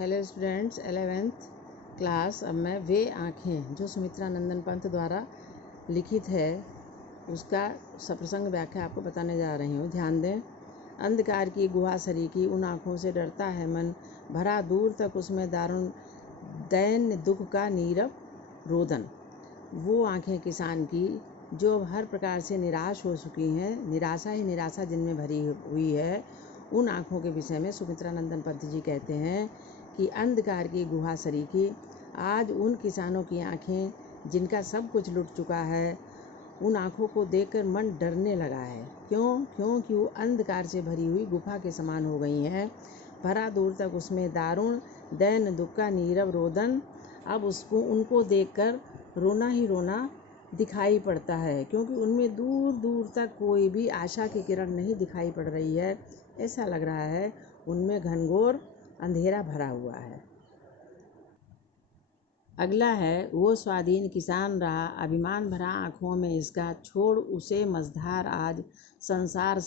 Hello students, 11th class. अब मैं वे आँखें जो सुमित्रा नंदन पंत द्वारा लिखित है उसका सप्रसंग व्याख्या आपको बताने जा रही हूँ। ध्यान दें। अंधकार की गुहा सरीखी उन आँखों से डरता है मन, भरा दूर तक उसमें दारुण दैन्य दुख का नीरव रोदन। वो आँखें किसान की जो अब हर प्रकार से निराश हो चुकी हैं, निराशा ही निराशा जिनमें भरी हुई है, उन आँखों के विषय में सुमित्रा नंदन पंत जी कहते हैं कि अंधकार की गुहा सरीखी आज उन किसानों की आँखें जिनका सब कुछ लुट चुका है, उन आँखों को देखकर मन डरने लगा है। क्योंकि वो अंधकार से भरी हुई गुफा के समान हो गई हैं। भरा दूर तक उसमें दारुण दैन्य दुख का नीरव रोदन। अब उनको देखकर रोना ही रोना दिखाई पड़ता है, क्योंकि उनमें दूर दूर तक कोई भी आशा की किरण नहीं दिखाई पड़ रही है। ऐसा लग रहा है उनमें घनघोर अंधेरा भरा हुआ है। अगला है, वो स्वाधीन किसान रहा अभिमान भरा आँखों में इसका, छोड़ उसे मझधार आज संसार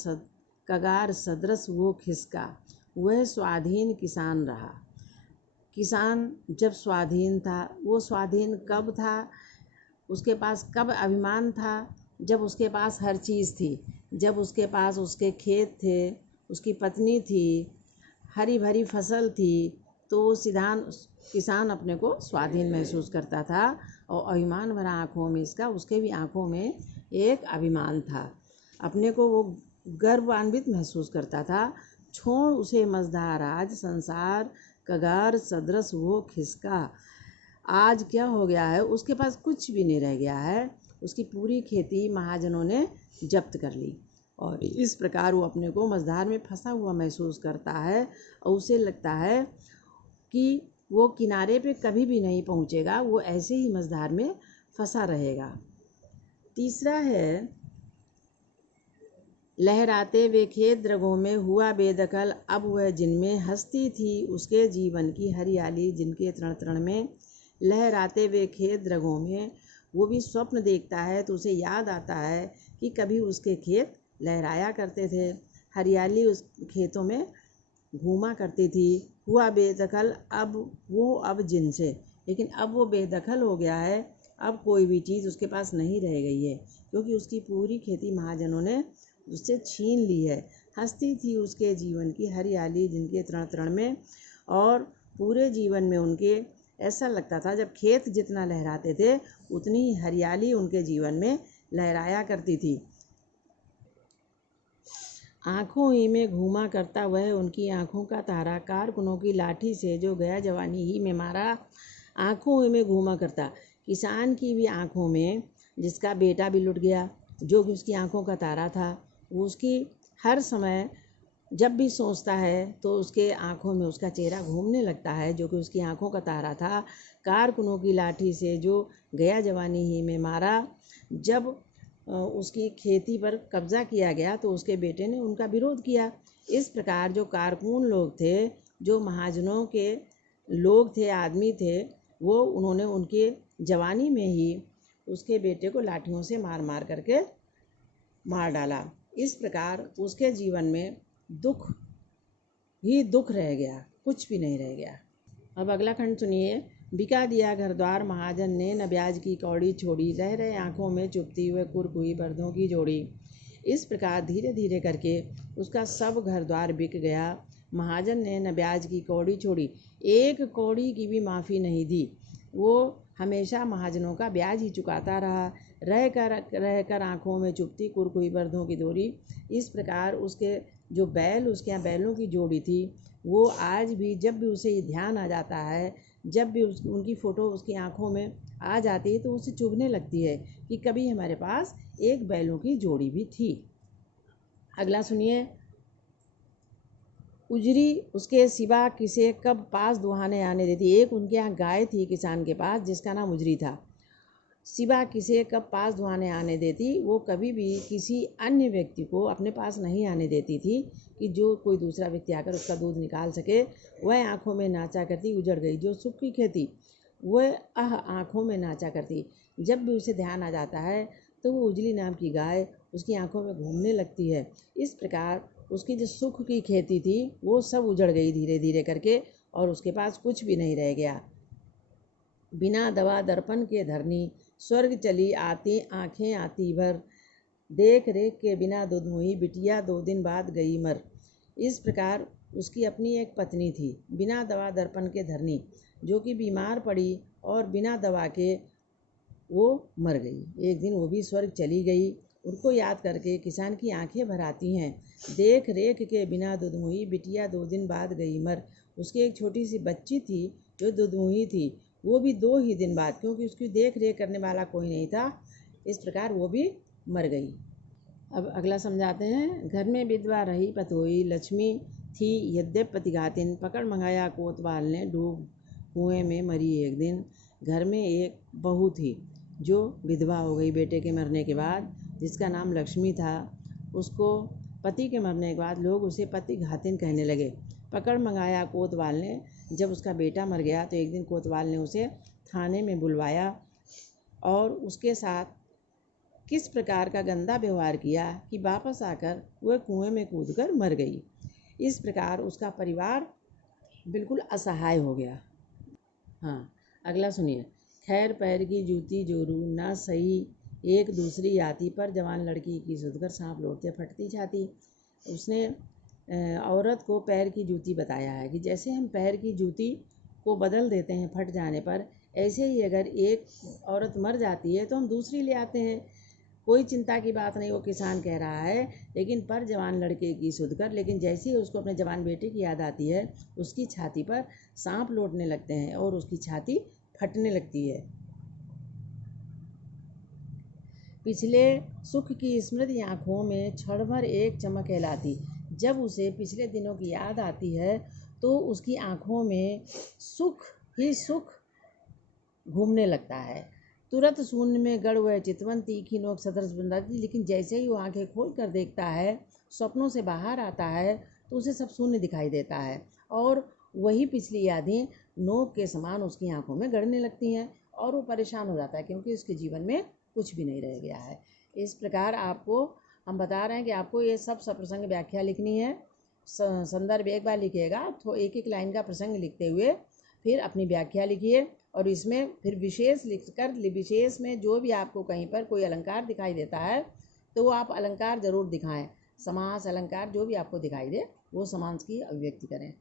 कगार सदृश वो खिसका। वह स्वाधीन किसान रहा। किसान जब स्वाधीन था, वो स्वाधीन कब था? उसके पास कब अभिमान था? जब उसके पास हर चीज़ थी, जब उसके पास उसके खेत थे, उसकी पत्नी थी, हरी भरी फसल थी, तो किसान अपने को स्वाधीन महसूस करता था। और अभिमान भरा आँखों में इसका, उसके भी आँखों में एक अभिमान था। अपने को वो गर्वान्वित महसूस करता था। छोड़ उसे मझधार आज संसार कगार सदृश वो खिसका। आज क्या हो गया है? उसके पास कुछ भी नहीं रह गया है। उसकी पूरी खेती महाजनों ने जब्त कर ली और इस प्रकार वो अपने को मझधार में फंसा हुआ महसूस करता है और उसे लगता है कि वो किनारे पे कभी भी नहीं पहुँचेगा, वो ऐसे ही मझधार में फंसा रहेगा। तीसरा है, लहराते वे खेत द्रगों में हुआ बेदखल, अब वह जिनमें हस्ती थी उसके जीवन की हरियाली जिनके तृण तृण में। लहराते वे खेत द्रगों में, वो भी स्वप्न देखता है तो उसे याद आता है कि कभी उसके खेत लहराया करते थे, हरियाली उस खेतों में घूमा करती थी। हुआ बेदखल, अब जिनसे, लेकिन अब वो बेदखल हो गया है। अब कोई भी चीज़ उसके पास नहीं रह गई है, क्योंकि उसकी पूरी खेती महाजनों ने उससे छीन ली है। हस्ती थी उसके जीवन की हरियाली जिनके तृण तृण में, और पूरे जीवन में उनके ऐसा लगता था जब खेत जितना लहराते थे उतनी ही हरियाली उनके जीवन में लहराया करती थी। आँखों ही में घूमा करता वह उनकी आँखों का तारा, कारकुनों की लाठी से जो गया जवानी ही में मारा। आँखों ही में घूमा करता, किसान की भी आँखों में, जिसका बेटा भी लुट गया, जो कि उसकी आँखों का तारा था, वो उसकी हर समय जब भी सोचता है तो उसके आँखों में उसका चेहरा घूमने लगता है, जो कि उसकी आँखों का तारा था। कारकुनों की लाठी से जो गया जवानी ही में मारा। जब उसकी खेती पर कब्जा किया गया तो उसके बेटे ने उनका विरोध किया। इस प्रकार जो कारकुन लोग थे, जो महाजनों के लोग थे, आदमी थे, वो उन्होंने उनके जवानी में ही उसके बेटे को लाठियों से मार मार करके मार डाला। इस प्रकार उसके जीवन में दुख ही दुख रह गया, कुछ भी नहीं रह गया। अब अगला खंड सुनिए। बिका दिया घर द्वार महाजन ने, न ब्याज की कौड़ी छोड़ी, रह रहे आँखों में चुभती हुए कुरकुई बर्दों की जोड़ी। इस प्रकार धीरे धीरे करके उसका सब घर द्वार बिक गया। महाजन ने न ब्याज की कौड़ी छोड़ी, एक कौड़ी की भी माफ़ी नहीं दी। वो हमेशा महाजनों का ब्याज ही चुकाता रहा। रहकर आँखों में चुभती कुरकुई बर्दों की डोरी। इस प्रकार उसके जो बैल, उसके यहाँ बैलों की जोड़ी थी, वो आज भी जब भी उसे ध्यान आ जाता है, जब भी उनकी फ़ोटो उसकी आँखों में आ जाती है तो उसे चुभने लगती है कि कभी हमारे पास एक बैलों की जोड़ी भी थी। अगला सुनिए। उजरी उसके सिवा किसे कब पास दुहाने आने देती। एक उनके यहाँ गाय थी किसान के पास, जिसका नाम उजरी था। सिवा किसे कब पास दुहाने आने देती, वो कभी भी किसी अन्य व्यक्ति को अपने पास नहीं आने देती थी कि जो कोई दूसरा व्यक्ति आकर उसका दूध निकाल सके। वह आँखों में नाचा करती उजड़ गई जो सुख की खेती, वह आँखों में नाचा करती। जब भी उसे ध्यान आ जाता है तो वो उजली नाम की गाय उसकी आँखों में घूमने लगती है। इस प्रकार उसकी जो सुख की खेती थी वो सब उजड़ गई धीरे धीरे करके। और उसके पास कुछ भी नहीं रह गया। बिना दवा दर्पण के धरनी, स्वर्ग चली आती आँखें आती भर, देख रेख के बिना दूध मुही, बिटिया 2 दिन बाद गई मर। इस प्रकार उसकी अपनी एक पत्नी थी, बिना दवा दर्पण के धरनी, जो कि बीमार पड़ी और बिना दवा के वो मर गई। एक दिन वो भी स्वर्ग चली गई। उनको याद करके किसान की आंखें भर आती हैं। देख रेख के बिना दुधमुही, बिटिया 2 दिन बाद गई मर। उसकी एक छोटी सी बच्ची थी जो दुधमुही थी, वो भी 2 ही दिन बाद, क्योंकि उसकी देख रेख करने वाला कोई नहीं था, इस प्रकार वो भी मर गई। अब अगला समझाते हैं। घर में विधवा रही पतोई, लक्ष्मी थी यद्यप पतिघातिन, पकड़ मंगाया कोतवाल ने, डूब कुएं में मरी एक दिन। घर में एक बहू थी जो विधवा हो गई बेटे के मरने के बाद, जिसका नाम लक्ष्मी था। उसको पति के मरने के बाद लोग उसे पतिघातिन कहने लगे। पकड़ मंगाया कोतवाल ने, जब उसका बेटा मर गया तो एक दिन कोतवाल ने उसे थाने में बुलवाया और उसके साथ किस प्रकार का गंदा व्यवहार किया कि वापस आकर वह कुएं में कूदकर मर गई। इस प्रकार उसका परिवार बिल्कुल असहाय हो गया। हाँ, अगला सुनिए। खैर पैर की जूती जोरू ना सही, एक दूसरी आती पर जवान लड़की की सुधकर सांप लौटते फटती छाती। उसने औरत को पैर की जूती बताया है कि जैसे हम पैर की जूती को बदल देते हैं फट जाने पर, ऐसे ही अगर एक औरत मर जाती है तो हम दूसरी ले आते हैं। कोई चिंता की बात नहीं, वो किसान कह रहा है, लेकिन पर जवान लड़के की सुधकर, लेकिन जैसे ही उसको अपने जवान बेटे की याद आती है, उसकी छाती पर सांप लौटने लगते हैं और उसकी छाती फटने लगती है। पिछले सुख की स्मृति आँखों में क्षण भर एक चमक लाती। जब उसे पिछले दिनों की याद आती है तो उसकी आँखों में सुख ही सुख घूमने लगता है। तुरंत शून्य में गड़ वह चितवन, तीखी नोक सदर्श बंदाती, लेकिन जैसे ही वो आंखें खोल कर देखता है, सपनों से बाहर आता है, तो उसे सब शून्य दिखाई देता है और वही पिछली यादें नोक के समान उसकी आंखों में गड़ने लगती हैं और वो परेशान हो जाता है, क्योंकि उसके जीवन में कुछ भी नहीं रह गया है। इस प्रकार आपको हम बता रहे हैं कि आपको ये सब प्रसंग व्याख्या लिखनी है। संदर्भ एक बार लिखिएगा, तो एक एक लाइन का प्रसंग लिखते हुए फिर अपनी व्याख्या लिखिए और इसमें फिर विशेष लिखकर, विशेष में जो भी आपको कहीं पर कोई अलंकार दिखाई देता है तो वो आप अलंकार ज़रूर दिखाएं। समास अलंकार जो भी आपको दिखाई दे वो समास की अभिव्यक्ति करें।